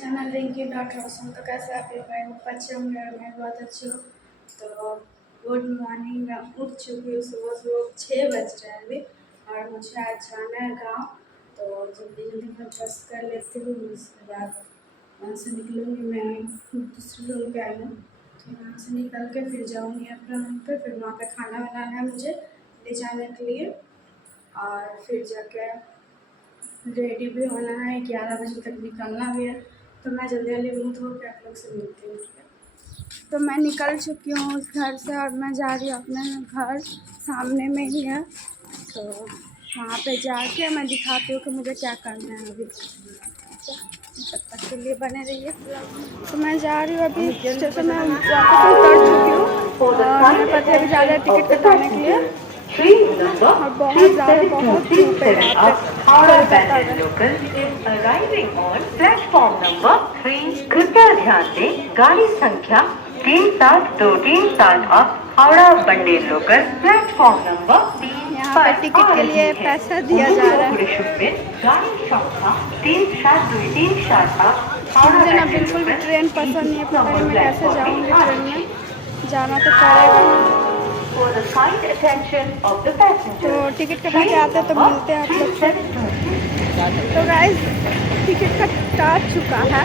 Channel Rinki dot रोशन। तो कैसे आप लोग हैं? अच्छे होंगे और मैं बहुत अच्छी हूँ। तो गुड मॉर्निंग। मैं उठ चुकी हूँ, सुबह सुबह 6 बज रहे हैं अभी, और मुझे आज जाना है गाँव। तो जल्दी जल्दी मैं ब्रश कर लेती हूँ, उसके बाद वहाँ से निकलूँगी। मैं दूसरे रूम पे आई हूँ, तो वहाँ से निकल के फिर जाऊँगी अपने रूम पे। फिर वहाँ पे खाना बनाना है मुझे ले जाने के लिए, और फिर जाके रेडी भी होना है। 11 बजे तक निकलना भी है। तो मैं जल्दी जल्दी मुँह धो के आप लोग से मिलती हूँ। तो मैं निकल चुकी हूँ उस घर से, और मैं जा रही हूँ अपने घर, सामने में ही है। तो वहाँ पे जाके मैं दिखाती हूँ कि मुझे क्या करना है अभी। तब तक के लिए बने रहिए। तो मैं जा रही हूँ अभी स्टेशन में, वापस उतर चुकी हूँ, और मेरे पति अभी जा रहे हैं टिकट कटाने के लिए। और बहुत ज़्यादा बहुत धूप है यहाँ पे। कृपया ध्यान दें, गाड़ी संख्या 37237 अब हावड़ा बंडे लोकल प्लेटफॉर्म नंबर 3 यहाँ पे टिकट के लिए पैसा दिया जा रहा है। गाड़ी संख्या 37237 अब मुझे ना बिल्कुल भी ट्रेन पसंद नहीं है, पता नहीं मैं कैसे जाऊँगी ट्रेन में, जाना तो पड़ेगा। तो टिकट कटा के आते तो मिलते हैं आप लोग से। तो गाइस टिकट कटा चुका है,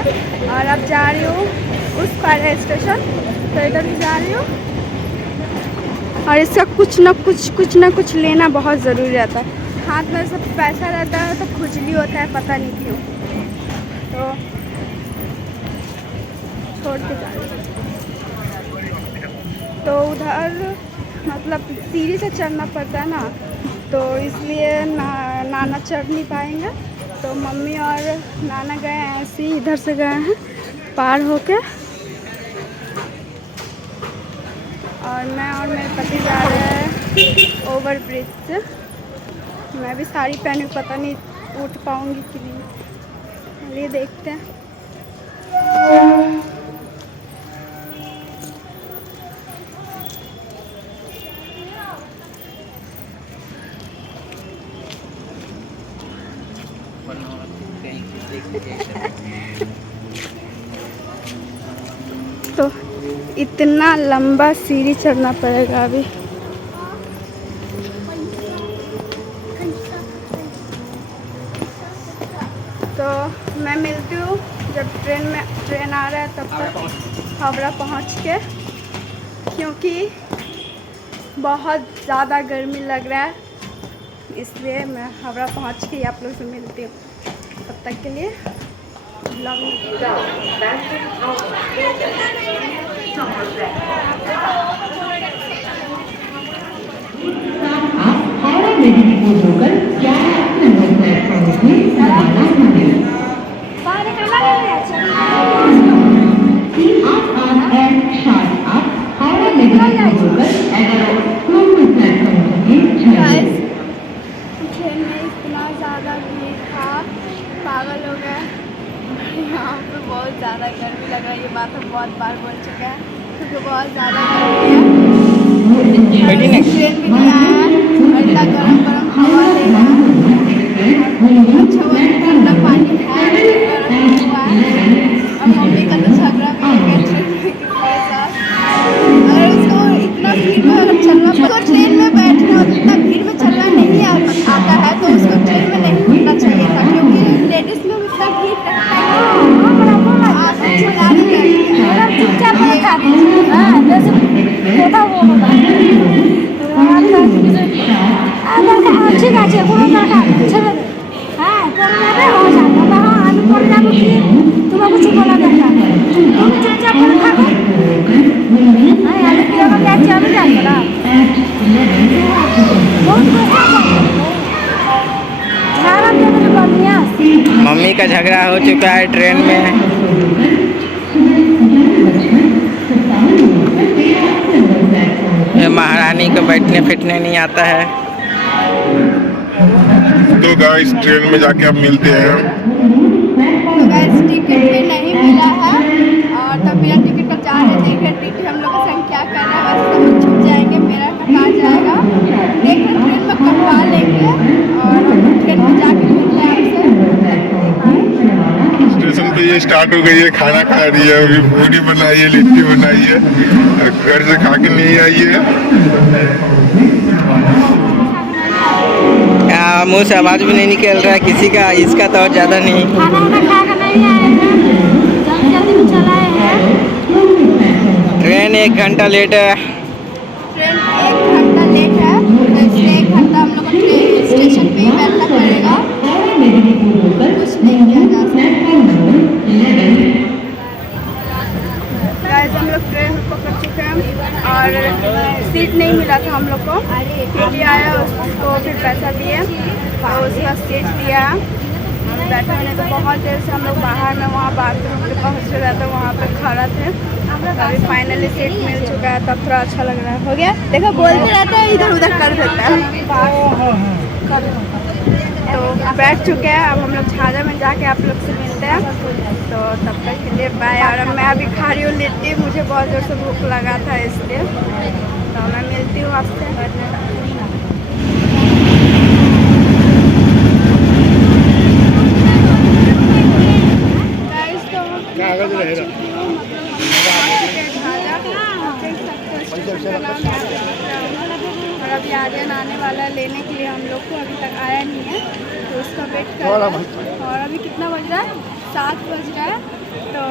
और अब जा रही हूँ उस पार है स्टेशन, तो इधर भी जा रही हूँ। और इसका कुछ ना कुछ लेना बहुत ज़रूरी रहता है। हाथ में सब पैसा रहता है तो खुजली होता है, पता नहीं क्यों। तो छोड़ के जा रही हूँ। तो उधर मतलब सीढ़ी से चढ़ना पड़ता है ना, तो इसलिए नाना चढ़ नहीं पाएंगे। तो मम्मी और नाना गए हैं ऐसे ही, इधर से गए हैं पार होके, और मैं और मेरे पति जा रहे हैं ओवर ब्रिज से। मैं भी साड़ी पहनी, पता नहीं उठ पाऊँगी कि नहीं, ये देखते हैं। तो इतना लंबा सीढ़ी चढ़ना पड़ेगा अभी। तो मैं मिलती हूँ जब ट्रेन आ रहा है, तब तक हावड़ा पहुँच के, क्योंकि बहुत ज़्यादा गर्मी लग रहा है, इसलिए मैं हावड़ा पहुँच के आप लोग से मिलती हूँ। तब तक के लिए ट्रेन में इतना ज़्यादा भीड़ था, पागल हो गए। यहाँ पे बहुत ज़्यादा गर्मी लग रहा है, ये बात हम बहुत बार बोल चुके हैं, क्योंकि बहुत ज़्यादा गर्मी है। ट्रेन भी नहीं आया है, और इतना गर्म गर्म हवा दे रहा है। अच्छा वो ठंडा पानी है, गर्म हुआ है। और मम्मी का तो झगड़ा भी हो गया ट्रेन के साथ। अगर उसको इतना भीड़ में अगर चलना, तो ट्रेन में बैठना, इतना भीड़ में चलना नहीं आता है, तो उसको ट्रेन में नहीं उठना चाहिए था, क्योंकि लेडीज़ में उतना भीड़ रहता है। चुपचाप ঠিক আছে, কোনো দরকার ছেড়ে দে। হ্যাঁ করে নেবে, ও যাবে, হ্যাঁ আমি করে যাবো, কি তোমার কিছু বলা দরকার নেই, তুমি চুপচাপ করে থাকো। হ্যাঁ আমি কীরকম যাচ্ছি আমি জানবো না। मम्मी का झगड़ा हो चुका है ट्रेन में। ये महारानी को बैठने फिटने नहीं आता है। तो गाइस ट्रेन में जाके अब मिलते हैं। तो गाइस टिकट भी नहीं मिला है, और तब बिना टिकट का जा रहे, देख रहे टीटी हम लोग के संग क्या कर रहे हैं। वैसे सब छूट जाएंगे, मेरा कटा जाएगा, देख रहे से स्टार्ट हो गई है, खाना खा रही है, अभी पूरी बनाई है, लिट्टी बनाई है, घर से खा के नहीं आई है। मुंह से आवाज भी नहीं निकल रहा है किसी का, इसका तो और ज्यादा नहीं। खाना वाना खा कर नहीं आए हैं, जल्दी जल्दी में चलाए हैं। ट्रेन 1 घंटा लेट है। ट्रेन 1 घंटा लेट है, तो इसलिए 1 घंटा हम लोग को ट्रेन स्टेशन पे ही बैठना पड़ेगा, कुछ नहीं किया जा सकता। गाइस हम लोग ट्रेन पकड़ चुके हैं और सीट नहीं मिला था हम लोग को, टीटी आया उसको फिर पैसा दिए और उसके बाद सीट दिया। बैठे होने तो बहुत देर से हम लोग बाहर में वहाँ बाथरूम पे पहुँच रहे थे, वहाँ पे खड़ा थे। अभी फाइनली सीट मिल चुका है, तब थोड़ा अच्छा लग रहा है। हो गया, देखो बोलते रहते हैं, इधर उधर कर देते हैं। तो बैठ चुके हैं, अब हम लोग झाझा में जाके आप लोग से मिलते हैं। तो तब तक के लिए बाय। और मैं अभी खा रही हूँ लिट्टी, मुझे बहुत जोर से भूख लगा था इसलिए। तो मैं मिलती हूँ आपसे। और अभी आर्यन आने वाला है लेने के लिए हम लोग को, अभी तक आया नहीं है तो उसका वेट कर रहे हैं। और अभी कितना बज रहा है? 7 बज रहा है, तो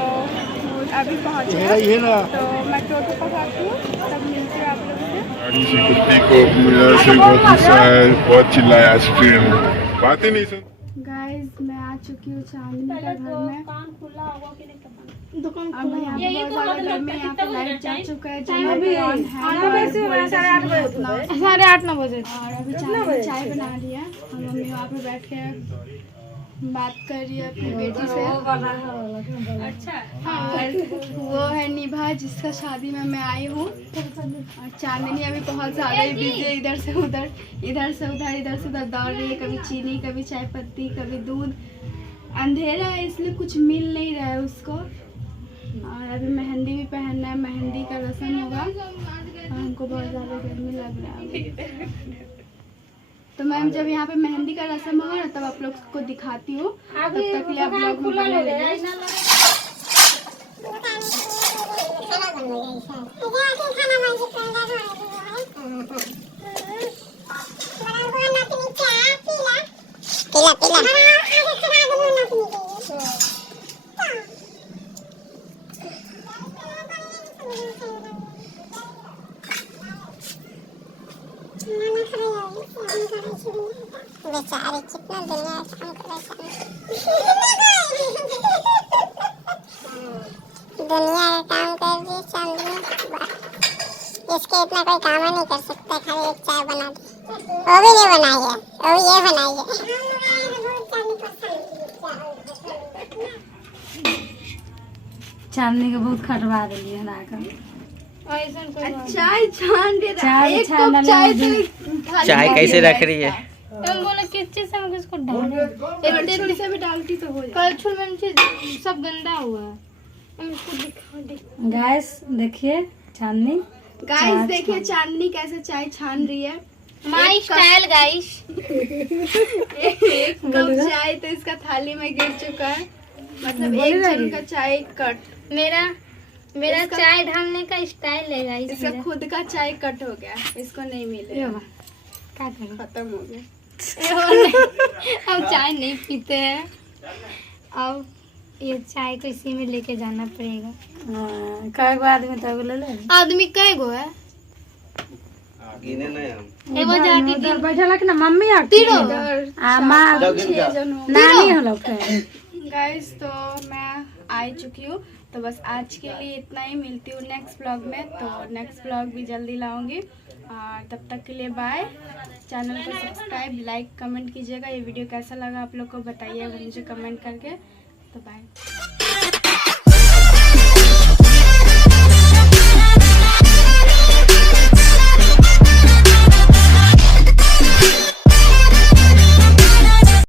अभी पहुँच गया। तो मैं टोटो पकड़ती हूँ, तब मिलती हूँ आप लोग से। गाड़ी से कुत्ती को मेरा से बहुत गुस्सा है, बहुत चिल्लाया आज ट्रेन में, बात ही नहीं सुन। गाइस मैं आ चुकी हूँ चांदनी का घर में। दुकान अब यहाँ पे बहुत ज़्यादा घर में यहाँ पे लाइट जा चुका है, जनरेटर ऑन है। 8:30-9 बजे। और अभी चाय बना रही है और मम्मी वहाँ पे बैठ के बात कर रही है अपनी बेटी से। अच्छा। और वो है निभा, जिसका शादी में मैं आई हूँ। और चांदनी अभी बहुत ज़्यादा ही बिजी है, इधर से उधर दौड़ रही है, कभी चीनी, कभी चाय पत्ती, कभी दूध। अंधेरा है इसलिए कुछ मिल नहीं रहा है उसको। और अभी मेहंदी भी पहनना है, मेहंदी का रस्म होगा और हमको बहुत ज़्यादा गर्मी लग रहा है। तो मैम जब यहाँ पे मेहंदी का रस्म होगा ना, तब आप लोग को दिखाती हूँ। तब तक के लिए आप लोग बने रहिए। बेचारे कितना दुनिया दुनिया का काम कर रही चांदनी, इसके इतना कोई काम नहीं कर सकता, खाली एक चाय बना दी। वो भी नहीं बनाई है, वो ये बनाई है। चांदनी के बहुत खटवा दिलिए ना कर। चाय छान दे रहा है, एक कप चाय चाय कैसे रख रही है? तुम बोले किस चीज से हम किसको डालें? इतने से भी डालती तो हो जाए। कलछुल में सब गंदा हुआ है। हम इसको दिखाओ। गैस देखिए चांदनी। गाइस देखिए चांदनी कैसे चाय छान रही है। My style guys. एक कप चाय तो इसका थाली में गिर चुका है, मतलब एक जन का चाय कट। मेरा चाय ढालने का स्टाइल है गाइस। इसका खुद का चाय कट हो गया, इसको नहीं मिलेगा, क्या करें? खत्म हो गया। हम चाय नहीं पीते हैं, अब ये चाय को इसी में लेके जाना पड़ेगा। कई गो आदमी तो ले ले। आदमी कई गो है? एगो जाती थी बैठल कि ना मम्मी आ तीरो नानी हलो। गाइस तो मैं आ चुकी हूँ, तो बस आज के लिए इतना ही। मिलती हूँ नेक्स्ट ब्लॉग में, तो नेक्स्ट ब्लॉग भी जल्दी लाऊंगी। और तब तक के लिए बाय। चैनल को सब्सक्राइब, लाइक, कमेंट कीजिएगा। ये वीडियो कैसा लगा आप लोग को बताइएगा मुझे कमेंट करके। तो बाय।